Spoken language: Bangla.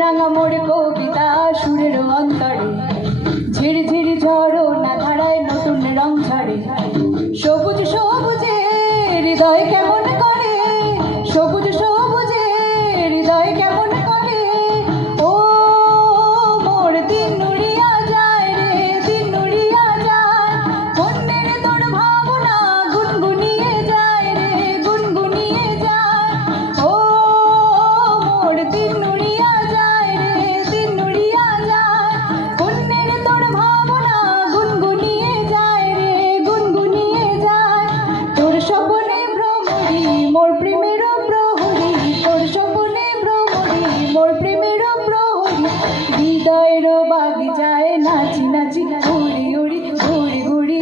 রাঙা মোর কবিতা সুরের অন্তরে ঝিরঝির ঝড়ো না ধারায় নতুন রং ঝরে সবুজ সবুজে হৃদয় কেমন করে সবুজ সবুজে হৃদয় কেমন করে ও মোর দিন উড়িয়া যায় রে দিন উড়িয়া যায় মনের তোর ভাবনা গুনগুনিয়ে যায় রে গুনগুনিয়ে যায় ও মোর দিন উড়িয়া যায় রে দিন উড়িয়া যায় মনের তোর ভাবনা গুনগুনিয়ে যায় রে গুনগুনিয়ে যায় তোর স্বপ্নে ভ্রমরি মোর প্রেমের প্রহরী তোর স্বপ্নে ভ্রমরি মোর প্রেমের প্রহরী হৃদয়ের বাগিচায় নাচি নাচি ঘুরি ঘুরি ঘুরি ঘুরি